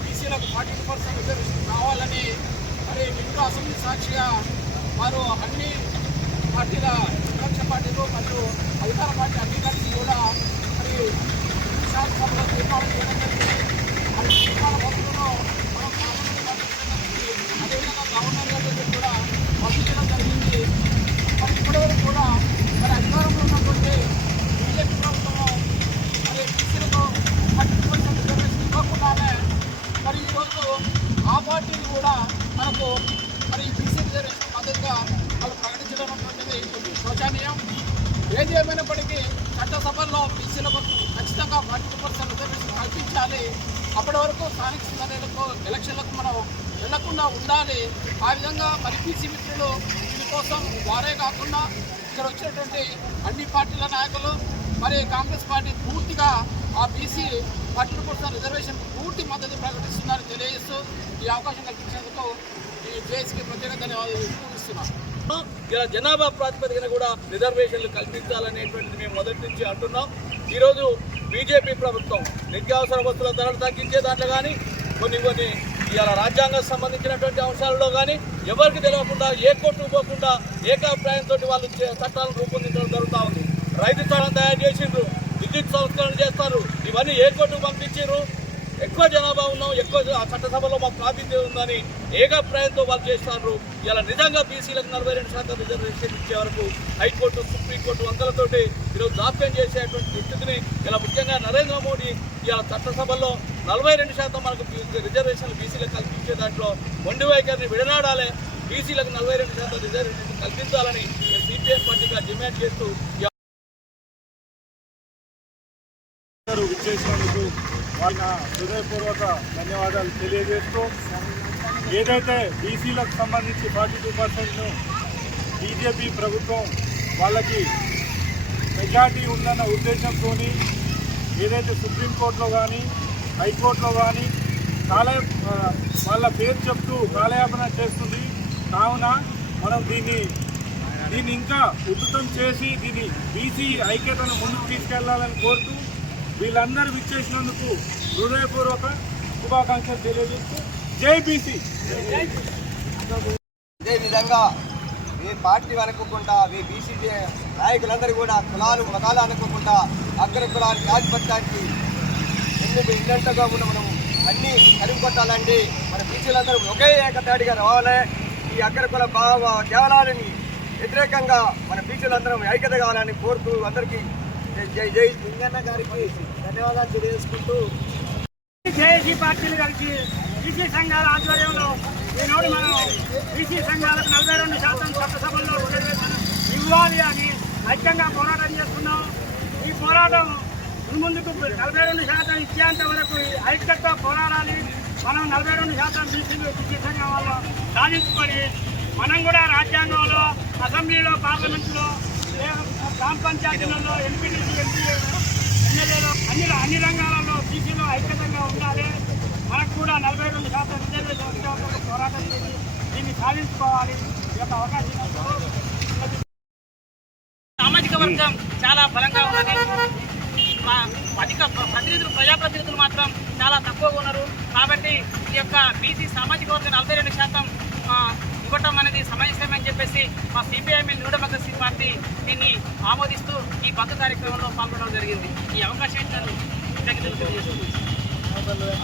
బీసీలకు forty percent reservation కావాలని మరి నిండు అసెంబ్లీ సాక్షిగా వారు అన్ని పార్టీల విపక్ష పార్టీలు మరియు అధికార పార్టీ అన్ని కలిసి కూడా మరి శాసనసభలో తీర్మానం చేయడం జరిగింది మరి తీర్మాన పత్రంలో మనం పార్లమెంట్ పంపించడం జరిగింది. అదేవిధంగా గవర్నర్ గారి దగ్గర కూడా పంపించడం జరిగింది మరి ఇప్పటివరకు కూడా మరి అధికారంలో ఉన్నటువంటి బీజేపీ ప్రభుత్వం మరి బీసీలకు థర్టీ పర్సెంట్ రిజర్వేషన్ ఇవ్వకుండానే మరి ఈరోజు ఆ పార్టీని కూడా మనకు మరి బీసీ రిజర్వేషన్ మద్దతుగా వాళ్ళు ప్రకటించడం అనేది శోచనీయం. ఏది ఏమైనప్పటికీ చట్టసభల్లో బీసీలకు ఖచ్చితంగా ఫార్టీ పర్సెంట్ రిజర్వేషన్ కల్పించాలి. అప్పటి వరకు స్థానిక సంఘటనలకు ఎలక్షన్లకు మనం వెళ్ళకుండా ఉండాలి. ఆ విధంగా మరి బీసీ మిత్రులు దీనికోసం వారే కాకుండా ఇక్కడ వచ్చినటువంటి అన్ని పార్టీల నాయకులు మరి కాంగ్రెస్ పార్టీ పూర్తిగా ఆ బీసీ ఫార్టీ రిజర్వేషన్ పూర్తి మద్దతు ప్రకటిస్తున్నారని తెలియజేస్తూ ఈ అవకాశం కల్పించేందుకు ఈ జేఎస్కి ప్రత్యేక ధన్యవాదాలు ఇలా జనాభా ప్రాతిపదికన కూడా రిజర్వేషన్లు కల్పించాలనేటువంటిది మేము మొదటి నుంచి అంటున్నాం. ఈరోజు బీజేపీ ప్రభుత్వం నిత్యావసర వస్తువుల ధరలు తగ్గించే దాంట్లో కానీ కొన్ని కొన్ని ఇవాళ రాజ్యాంగం సంబంధించినటువంటి అంశాలలో కానీ ఎవరికి తెలియకుండా ఏ కోర్టు పోకుండా ఏకాభిప్రాయంతో వాళ్ళు చట్టాలను రూపొందించడం జరుగుతూ ఉంది. రైతు చట్టం తయారు చేసిండ్రు. విద్యుత్ సంస్కరణ చేస్తారు. ఇవన్నీ ఏ కోర్టుకు పంపించారు ఎక్కువ జనాభా ఉన్నాం ఎక్కువ చట్టసభలో మాకు ప్రాతినిధ్యం ఉందని ఏకాభిప్రాయంతో వాళ్ళు చేస్తున్నారు ఇలా నిజంగా బీసీలకు నలభై రెండు శాతం రిజర్వేషన్ ఇచ్చే వరకు హైకోర్టు సుప్రీంకోర్టు అందరితోటి ఈరోజు జాప్యం చేసేటువంటి దుస్థితిని ఇలా ముఖ్యంగా నరేంద్ర మోడీ ఇలా చట్టసభలో నలభై రెండు శాతం మనకు రిజర్వేషన్లు బీసీలకు కల్పించే దాంట్లో మొండి వైఖరిని విడనాడాలి. బీసీలకు నలభై రెండు శాతం రిజర్వేషన్ కల్పించాలని సిపిఎం పార్టీగా డిమాండ్ చేస్తూ చేసినందుకు వాళ్ళ హృదయపూర్వక ధన్యవాదాలు తెలియజేస్తూ ఏదైతే బీసీలకు సంబంధించి ఫార్టీ టూ పర్సెంట్ను బీజేపీ ప్రభుత్వం వాళ్ళకి మెజార్టీ ఉందన్న ఉద్దేశంతో ఏదైతే సుప్రీంకోర్టులో కానీ హైకోర్టులో కానీ కాలయ వాళ్ళ పేరు చెప్తూ కాలయాపన చేస్తుంది. కావున మనం దీన్ని దీన్ని ఇంకా ఉద్ధృతం చేసి దీన్ని బీసీ ఐక్యతను ముందుకు తీసుకెళ్ళాలని కోరుతూ వీళ్ళందరూ విచ్చేసినందుకు హృదయపూర్వక శుభాకాంక్షలు తెలియజేస్తూ జై బీసీ. ఇదే విధంగా పార్టీ అనుకోకుండా మీ బీసీసీ నాయకులందరూ కూడా కులాలు మతాలు అనుకోకుండా అగ్ర కులానికి ఆధిపత్యానికి ఎందుకు ఇన్నంతగా కూడా మనం అన్నీ కనుగొట్టాలండి మన బీసీలందరూ ఒకే ఏకతాటిగా రావాలి. ఈ అగ్ర కుల భావ కేవలాలని వ్యతిరేకంగా మన బీసీలందరం ఐక్యత కావాలని కోరుతూ అందరికీ జై జై జై లింగన్న గారికి ధన్యవాదాలు తెలియజేసుకుంటూ జేఏసీ పార్టీలు కలిసి బీసీ సంఘాల ఆధ్వర్యంలో ఈనాడు మనం బీసీ సంఘాలకు నలభై రెండు శాతం చట్టసభల్లో ఇవ్వాలి అని ఐక్యంగా పోరాటం చేస్తున్నాం. ఈ పోరాటం ముందుకు నలభై రెండు శాతం ఇచ్చేంత వరకు ఐక్యతతో పోరాడాలి. మనం నలభై రెండు శాతం బీసీలు బీసీ సంఘం వాళ్ళు సాధించుకొని మనం కూడా రాజ్యాంగంలో అసెంబ్లీలో పార్లమెంట్లో గ్రామ పంచాయతీలలో ఎంపీటీసీ ఎంపీ ఎమ్మెల్యేలు అన్ని అన్ని రంగాలలో బీసీలో ఐక్యతంగా ఉండాలి. మనకు కూడా నలభై రెండు శాతం రిజర్వేషన్ వచ్చే పోరాటం చేసి దీన్ని సాధించుకోవాలి. ఈ యొక్క అవకాశం సామాజిక వర్గం చాలా బలంగా ఉన్నది. అధిక ప్రతినిధులు ప్రజాప్రతినిధులు మాత్రం చాలా తక్కువగా ఉన్నారు. కాబట్టి ఈ యొక్క బీసీ సామాజిక వర్గం నలభై రెండు శాతం ఇవ్వటం అనేది సమంజసమని చెప్పేసి మా సిపిఐఎం న్యూడమక్రసీ సినిమా ఆమోదిస్తూ ఈ బంద్ కార్యక్రమంలో పాల్గొనడం జరిగింది. ఈ అవకాశం ఇచ్చినందుకు కృతజ్ఞతలు తెలియజేస్తున్నాను.